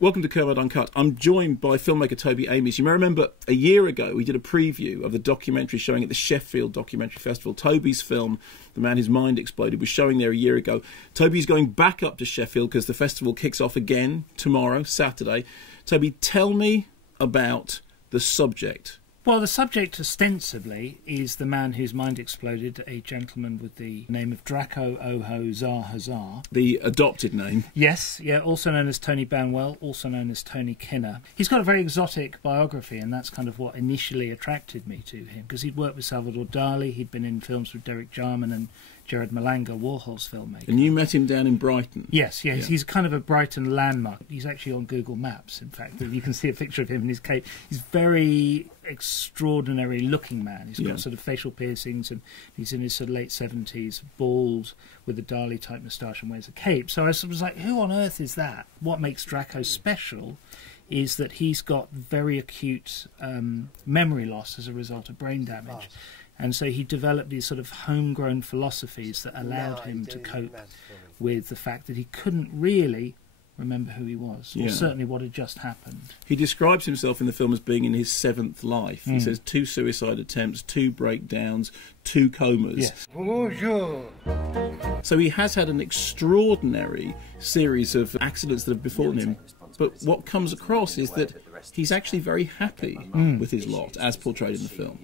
Welcome to Kermode Uncut. I'm joined by filmmaker Toby Amies. You may remember a year ago we did a preview of the documentary showing at the Sheffield Documentary Festival. Toby's film, The Man Whose Mind Exploded, was showing there a year ago. Toby's going back up to Sheffield because the festival kicks off again tomorrow, Saturday. Toby, tell me about the subject. Well, the subject ostensibly is The Man Whose Mind Exploded, a gentleman with the name of Drako Oho Zar Hazar. The adopted name. Yes, yeah, also known as Tony Banwell, also known as Tony Kinner. He's got a very exotic biography, and that's kind of what initially attracted me to him, because he'd worked with Salvador Dali, he'd been in films with Derek Jarman and Gerard Malanga, Warhol's filmmaker. And you met him down in Brighton. Yes, yes, yeah. He's kind of a Brighton landmark. He's actually on Google Maps, in fact. You can see a picture of him in his cape. He's very extraordinary looking man. He's got sort of facial piercings, and he's in his sort of late 70s, bald, with a Dali type moustache, and wears a cape. So I was like, who on earth is that? What makes Drako special is that he's got very acute memory loss as a result of brain damage. And so he developed these sort of homegrown philosophies that allowed him to cope with the fact that he couldn't really remember who he was, or certainly what had just happened. He describes himself in the film as being in his 7th life. He says 2 suicide attempts, 2 breakdowns, 2 comas. Yes. Bonjour. So he has had an extraordinary series of accidents that have befallen him. But what comes across is that he's actually very happy with his lot, as portrayed in the film.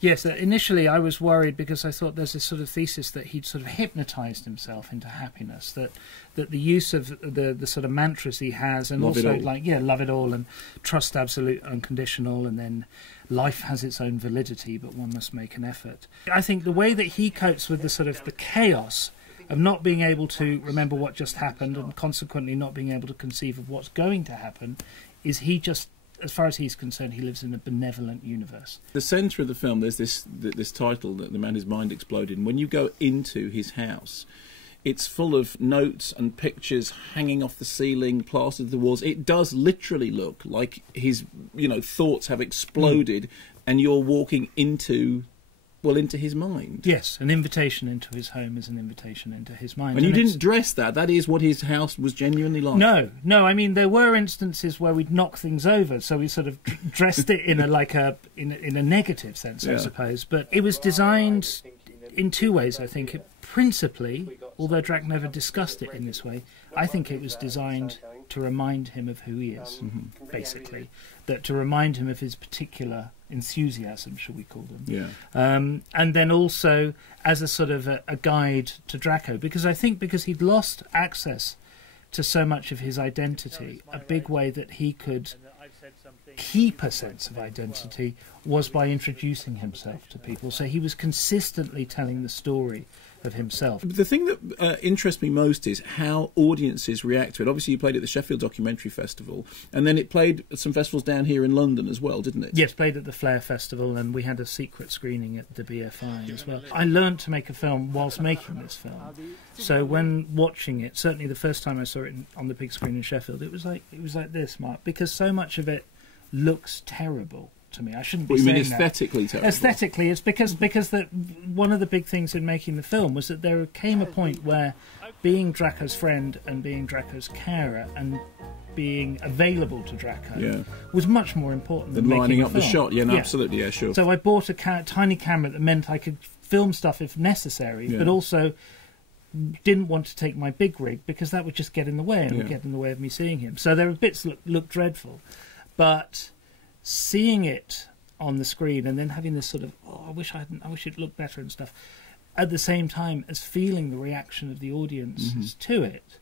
Yes, initially I was worried because I thought there's this sort of thesis that he'd sort of hypnotised himself into happiness, that the use of the sort of mantras he has, and love also like, love it all, and trust absolute unconditional, and then life has its own validity, but one must make an effort. I think the way that he copes with the sort of the chaos of not being able to remember what just happened, and consequently not being able to conceive of what's going to happen, is he just, as far as he's concerned, he lives in a benevolent universe. The centre of the film, there's this title, that The Man Whose Mind Exploded, and when you go into his house, it's full of notes and pictures hanging off the ceiling, plastered to the walls. It does literally look like his, thoughts have exploded, and you're walking into his mind. Yes, an invitation into his home is an invitation into his mind. And you didn't dress that. That is what his house was genuinely like. No. I mean, there were instances where we'd knock things over, so we sort of dressed it in a negative sense, I suppose. But it was designed in 2 ways, I think. Principally, although Drake never discussed it in this way, I think it was designed to remind him of who he is, basically. To remind him of his particular enthusiasm, shall we call them. Yeah. And then also as a sort of a guide to Drako, because I think because he'd lost access to so much of his identity, a big way that he could keep a sense of identity was by introducing himself to people. So he was consistently telling the story of himself. The thing that interests me most is how audiences react to it. Obviously you played at the Sheffield Documentary Festival, and then it played at some festivals down here in London as well, didn't it? Yes, played at the Flare Festival, and we had a secret screening at the BFI as well. I learned to make a film whilst making this film. So when watching it, certainly the first time I saw it on the big screen in Sheffield, it was like this, Mark, because so much of it looks terrible to me. I shouldn't be saying that. You mean aesthetically terrible? Aesthetically, it's because one of the big things in making the film was that there came a point where being Drako's friend and being Drako's carer and being available to Drako was much more important than lining up the shot. Absolutely, sure. So I bought a tiny camera that meant I could film stuff if necessary, but also didn't want to take my big rig because that would just get in the way and would get in the way of me seeing him. So there were bits that looked dreadful, but seeing it on the screen and then having this sort of, I wish it looked better and stuff, at the same time as feeling the reaction of the audience to it,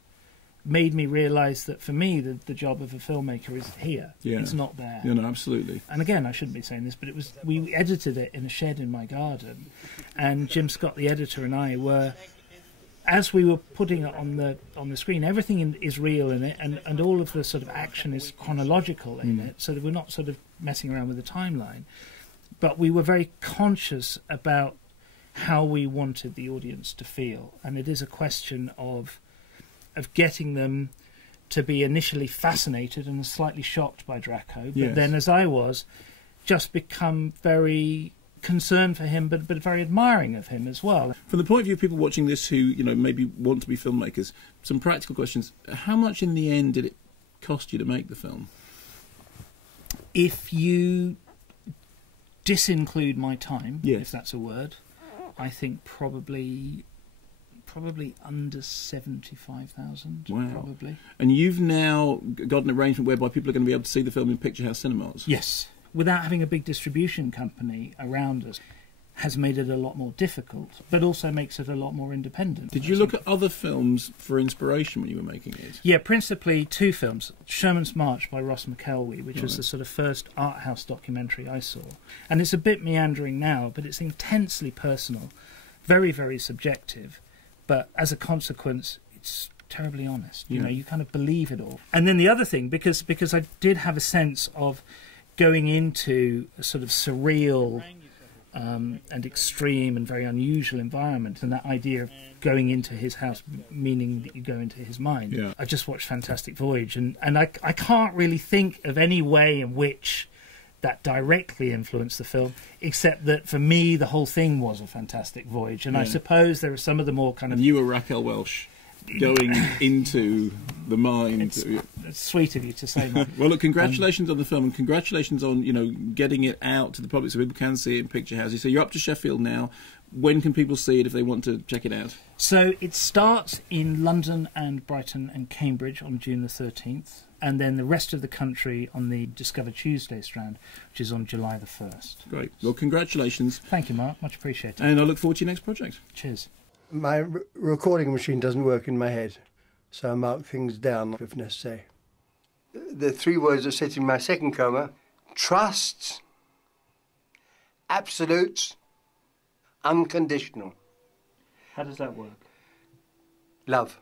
made me realise that for me the job of a filmmaker is here. It's not there. No, absolutely. And again, I shouldn't be saying this, but we edited it in a shed in my garden, and Jim Scott, the editor, and I were, as we were putting it on the screen, everything is real in it, and all of the sort of action is chronological in it, so that we're not sort of messing around with the timeline. But we were very conscious about how we wanted the audience to feel, and it is a question of getting them to be initially fascinated and slightly shocked by Drako, but then, as I was, just become very concerned for him, but very admiring of him as well. From the point of view of people watching this who, maybe want to be filmmakers, some practical questions. How much in the end did it cost you to make the film? If you disinclude my time, Yes. if that's a word, I think probably under 75,000. Wow. Probably. And you've now got an arrangement whereby people are going to be able to see the film in Picture House cinemas. Yes. Without having a big distribution company around us has made it a lot more difficult, but also makes it a lot more independent. Did you look at other films for inspiration when you were making it? Yeah, principally two films. Sherman's March by Ross McElwee, which was the sort of first art house documentary I saw. And it's a bit meandering now, but it's intensely personal, very, very subjective. But as a consequence, it's terribly honest. You know, you kind of believe it all. And then the other thing, because I did have a sense of going into a sort of surreal and extreme and very unusual environment, and that idea of going into his house, meaning that you go into his mind. Yeah. I just watched Fantastic Voyage, and I can't really think of any way in which that directly influenced the film, except that for me the whole thing was a fantastic voyage. And I suppose there are some of the more kind of... And you were Raquel Welch going into the mind. It's sweet of you to say, Mark. Well, look, congratulations on the film, and congratulations on, you know, getting it out to the public so people can see it in Picture House. So you're up to Sheffield now. When can people see it if they want to check it out? So it starts in London and Brighton and Cambridge on June the 13th, and then the rest of the country on the Discover Tuesday strand, which is on July the 1st. Great. Well, congratulations. Thank you, Mark. Much appreciated. And I look forward to your next project. Cheers. My recording machine doesn't work in my head, so I mark things down if necessary. The three words that sit in my second coma: trust, absolute, unconditional. How does that work? Love.